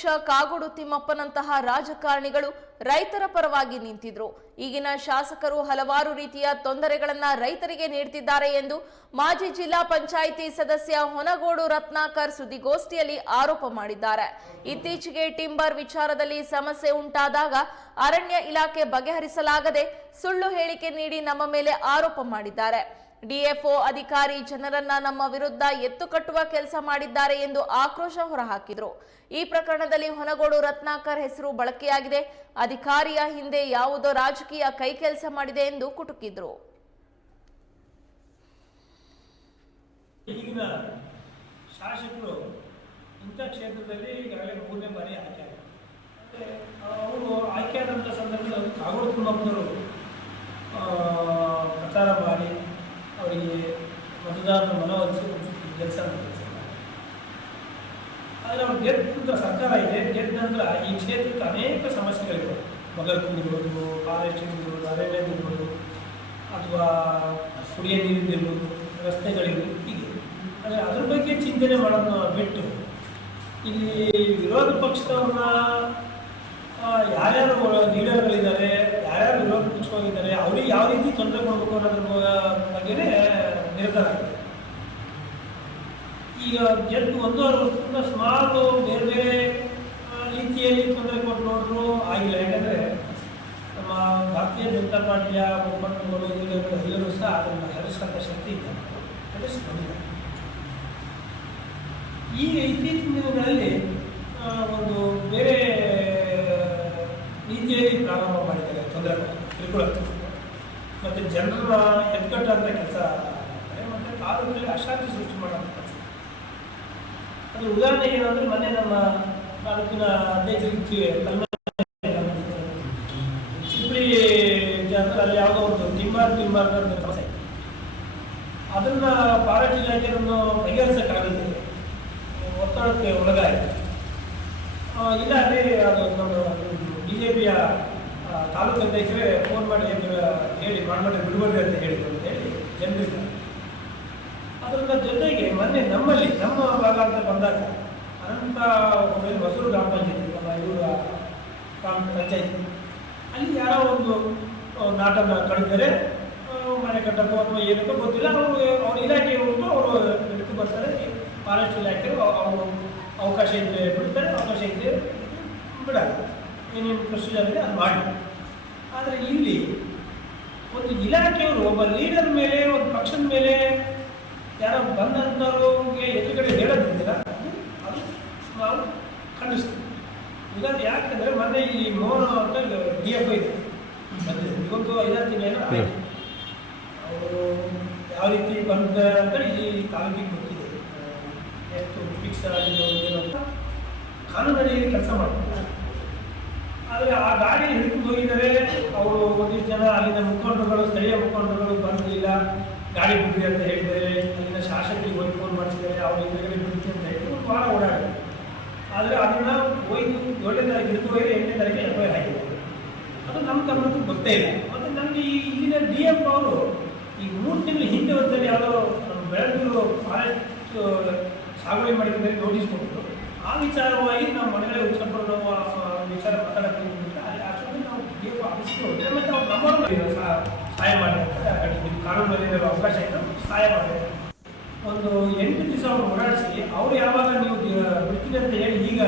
ಅಧ್ಯಕ್ಷ ಕಾಗೋಡು, ತಿಮ್ಮಪ್ಪನಂತಹ ರಾಜಕಾರಣಿಗಳು ರೈತರ ಪರವಾಗಿ ನಿಂತಿದ್ರು. ಈಗಿನ ಶಾಸಕರು ಹಲವಾರು ರೀತಿಯ ತೊಂದರೆಗಳನ್ನ ರೈತರಿಗೆ ನೀಡುತ್ತಿದ್ದಾರೆ ಎಂದು ಮಾಜಿ ಜಿಲ್ಲಾ ಪಂಚಾಯಿತಿ ಸದಸ್ಯ ಹೊನಗೋಡು ರತ್ನಾಕರ್ ಸುದ್ದಿಗೋಷ್ಠಿಯಲ್ಲಿ ಆರೋಪ ಮಾಡಿದ್ದಾರೆ. ಇತ್ತೀಚೆಗೆ ಟಿಂಬರ್ ವಿಚಾರದಲ್ಲಿ ಸಮಸ್ಯೆ ಉಂಟಾದಾಗ ಅರಣ್ಯ ಇಲಾಖೆ ಬಗೆಹರಿಸಲಾಗದೆ ಸುಳ್ಳು ಹೇಳಿಕೆ ನೀಡಿ ನಮ್ಮ ಮೇಲೆ ಆರೋಪ ಮಾಡಿದ್ದಾರೆ. ಡಿಎಫ್ಒ ಅಧಿಕಾರಿ ಜನರನ್ನ ನಮ್ಮ ವಿರುದ್ಧ ಎತ್ತು ಕಟ್ಟುವ ಕೆಲಸ ಮಾಡಿದ್ದಾರೆ ಎಂದು ಆಕ್ರೋಶ ಹೊರಹಾಕಿದರು. ಈ ಪ್ರಕರಣದಲ್ಲಿ ಹೊನಗೋಡು ರತ್ನಾಕರ್ ಹೆಸರು ಬಳಕೆಯಾಗಿದೆ. ಅಧಿಕಾರಿಯ ಹಿಂದೆ ಯಾವುದೋ ರಾಜಕೀಯ ಕೈ ಕೆಲಸ ಮಾಡಿದೆ ಎಂದು ಕುಟುಕಿದ್ರು. ಈಗಿನ ಶಾಸಕರು ಇಂಥ ಕ್ಷೇತ್ರದಲ್ಲಿ ಈಗಾಗಲೇ ಮೂರನೇ ಬಾರಿ ಆಯ್ಕೆ ಅವರು ಸಂದರ್ಭದಲ್ಲಿ ಕಾಗೋಡು ಪ್ರಚಾರ ಮಾಡಿ ಅವರಿಗೆ ಮತದಾರರ ಮನವೊಲಿಸಿ ಕೆಲಸ ಆದರೆ ಅವ್ರು ಗೆದ್ದ ನಂತರ ಸರ್ಕಾರ ಇದೆ ಗೆದ್ದ ನಂತರ ಈ ಕ್ಷೇತ್ರಕ್ಕೆ ಅನೇಕ ಸಮಸ್ಯೆಗಳಿವೆ. ಮಗಲ್ಕುಂದಿರ್ಬೋದು ಫಾರೆಸ್ಟ್ ಇರ್ಬೋದು ಅರಣ್ಯ ಇರ್ಬೋದು ಅಥವಾ ಕುಡಿಯ ನೀರಿರ್ಬೋದು ರಸ್ತೆಗಳಿರ್ಬೋದು, ಹೀಗೆ. ಆದರೆ ಅದ್ರ ಬಗ್ಗೆ ಚಿಂತನೆ ಮಾಡೋದನ್ನ ಬಿಟ್ಟು ಇಲ್ಲಿ ವಿರೋಧ ಪಕ್ಷದವ್ರನ್ನ ಯಾರ್ಯಾರು ಲೀಡರ್ಗಳಿದ್ದಾರೆ, ಯಾರ್ಯಾರು ವಿರೋಧ ಪಕ್ಷವಾಗಿದ್ದಾರೆ, ಅವ್ರಿಗೆ ಯಾವ ರೀತಿ ತೊಂದರೆ ಕೊಡಬೇಕು ಅನ್ನೋದ್ರ ನಿರ್ಧಾರ ಈಗ ಗೆದ್ದು ಒಂದೂವರೆ ವರ್ಷದಿಂದ ಸುಮಾರು ಬೇರೆ ಬೇರೆ ರೀತಿಯಲ್ಲಿ ತೊಂದರೆ ಕೊಟ್ಟು ನೋಡಿದ್ರು ಆಗಿಲ್ಲ. ಯಾಕಂದರೆ ನಮ್ಮ ಭಾರತೀಯ ಜನತಾ ಪಾರ್ಟಿಯ ಮುಖಂಡರುಗಳು ಎಲ್ಲರೂ ಸಹ ಅದನ್ನು ಹರಿಸಕ ಶಕ್ತಿ ಇದೆ ಈಗ ಇತ್ತೀಚಿನ ದಿನಗಳಲ್ಲಿ ಒಂದು ಬೇರೆ ರೀತಿಯಲ್ಲಿ ಪ್ರಾರಂಭ ಮಾಡಿದ್ದಾರೆ ತೊಂದರೆ ಕಿರುಕುಳ ಮತ್ತು ಜನರ ಎತ್ಕಟ್ಟಂಥ ಕೆಲಸ ತಾಲೂಕಲ್ಲಿ ಅಶಾಂತಿ ಸೃಷ್ಟಿ ಮಾಡುವಂಥ ಕೆಲಸ ಅದ್ರ ಉದಾಹರಣೆ ಏನಂದ್ರೆ ಮೊನ್ನೆ ನಮ್ಮ ತಾಲೂಕಿನ ಅಧ್ಯಕ್ಷರಿಗೆ ಚಿಪ್ಪಳಿ ಜಾತ್ರೆ ಯಾವುದೋ ಒಂದು ತಿಂಬಾರ್ ಅಂತ ಸಮಸ್ಯೆ ಅದನ್ನ ಪಾರಾಟ ಇಲಾಖೆಯನ್ನು ಬಗೆಹರಿಸಕ್ಕಾಗಲಿಲ್ಲ ಒತ್ತಡಕ್ಕೆ ಒಳಗಾಯಿತು. ಇಲ್ಲ, ಅದೇ ಅದು ನಮ್ಮ ಬಿ ಜೆ ಪಿಯ ತಾಲೂಕು ಅಧ್ಯಕ್ಷರೇ ಫೋನ್ ಮಾಡಿ ಹೇಳಿ, ಮಾಡಿ ಬಿಡಬೇಡಿ ಅಂತ ಹೇಳಿದ್ರು ಅಂತ ಹೇಳಿ. ಮೊನ್ನೆ ನಮ್ಮಲ್ಲಿ, ನಮ್ಮ ಭಾಗ ಅಂತ ಬಂದಾಗ ಅನಂತ ಹೊಸೂರು ಗ್ರಾಮ ಪಂಚಾಯತಿ, ನಮ್ಮ ಇವರ ಗ್ರಾಮ ಪಂಚಾಯತಿ. ಅಲ್ಲಿ ಯಾರೋ ಒಂದು ನಾಟಕ ಕಳೆದರೆ ಮನೆ ಕಟ್ಟಕ್ಕೋ ಅಥವಾ ಏನಕ್ಕೋ ಗೊತ್ತಿಲ್ಲ, ಅವರು, ಅವ್ರ ಇಲಾಖೆ ಉಂಟು ಅವರು ಹಿಡಿದು ಬರ್ತಾರೆ ಫಾರೆಸ್ಟ್ ಇಲಾಖೆ ಅವರು ಅವಕಾಶ ಇದ್ದರೆ ಬಿಡ್ತಾರೆ, ಅವಕಾಶ ಇದ್ದರೆ ಬಿಡಲ್ಲ ಏನೇನು ಪ್ರೊಸೀಜರ್ ಇದೆ ಅದು ಮಾಡಿ ಆದರೆ ಇಲ್ಲಿ ಒಂದು ಇಲಾಖೆಯವರು ಒಬ್ಬ ಲೀಡರ್ ಮೇಲೆ ಒಂದು ಪಕ್ಷದ ಮೇಲೆ ಯಾರೋ ಬಂದಂಥವ್ರಿಗೆ ಎದುರುಗಡೆ ಹೇಳೋದಿದ್ದೀರ ಅದು ಅದು ನಾವು ಖಂಡಿಸ್ತೀವಿ ಈಗ ಯಾಕೆಂದರೆ ಮೊನ್ನೆ ಇಲ್ಲಿ ಮೋನು ಅಂತ ಡಿ ಎಫ್ ಇದೆ ಬಂದಿದೆ ಇವತ್ತು ಐದಾರು ತಿಂಗಳೇನೋ ಅವರು ಯಾವ ರೀತಿ ಬಂದಿದ್ದಾರೆ ಅಂತ ಇಲ್ಲಿ ತಾಲೂಕಿಗೆ ಗೊತ್ತಿದೆ. ಎಷ್ಟು ಫಿಕ್ಸ್ ಆಗಿದೆ ಅಂತ ಕಾನೂನಡಿಯಲ್ಲಿ ಕೆಲಸ ಮಾಡ್ತಾರೆ. ಆದರೆ ಆ ಗಾಡಿ ಹಿಡ್ಕೊಂಡು ಹೋಗಿದ್ದಾರೆ ಅವರು ಒಂದಿಷ್ಟು ಜನ ಅಲ್ಲಿನ ಮುಖಂಡರುಗಳು ಸ್ಥಳೀಯ ಮುಖಂಡರುಗಳು ಬಂದಿಲ್ಲ. ಗಾಡಿ ಬಿಡ್ರಿ ಅಂತ ಹೇಳಿದರೆ ಅಲ್ಲಿನ ಶಾಸಕರಿಗೆ ಹೋಗಿ ಫೋನ್ ಮಾಡಿಸಿದ್ದಾರೆ ಅವರು ಹಿಂದೆಗಡೆ ಬಿಡ್ತಿ ಅಂತ ಹೇಳಿದ್ರು. ಭಾಳ ವಾರ ಓಡಾಡಿದ್ರು ಆದರೆ ಅದನ್ನ ಒಯ್ದು ಏಳನೇ ತಾರೀಕು ಹಿಡಿದು ಒಯ್ದು ಎಂಟನೇ ತಾರೀಕು ಎಫ್ ಐ ಆರ್ ಹಾಕಿದ್ದಾರೆ ಅದು ನಮ್ಮ ಗಮನಕ್ಕೆ ಗೊತ್ತೇ ಇಲ್ಲ. ಮತ್ತು ನಮಗೆ ಈ ಇಲ್ಲಿನ ಡಿ ಎಫ್ ಅವರು ಈ ಮೂರು ತಿಂಗಳ ಹಿಂದೆ ಒಂದ್ಸರಿ ಯಾವುದೋ ಬೆಳಗ್ಗೆ ಫಾರೆಸ್ಟ್ ಸಾಗುವಳಿ ಮಾಡಿದ್ರೆ ನೋಟಿಸ್ ಕೊಟ್ಟರು ಆ ವಿಚಾರವಾಗಿ ನಾವು ಮನೆಗಳೇ ಆ ವಿಚಾರ ಅಲ್ಲಿ ಅಷ್ಟೊಂದು ನಾವು ಡಿ ಎಫ್ ಆಫೀಸ್ಗೆ ಮತ್ತು ಅವ್ರು ಸಹ- ಸಹಾಯ ಮಾಡಿ ಕಾನೂನು ನಿಮ್ಮ ಕಾನೂನಲ್ಲಿ ಅವಕಾಶ ಇತ್ತು. ಸಹಾಯ ಮಾಡಿ ಒಂದು ಎಂಟು ದಿವಸ ಅವ್ರು ಓಡಾಡಿಸಿ ಅವ್ರು ಯಾವಾಗ ನೀವು ಬಿಡ್ತಿದೆ ಅಂತ ಹೇಳಿ ಈಗ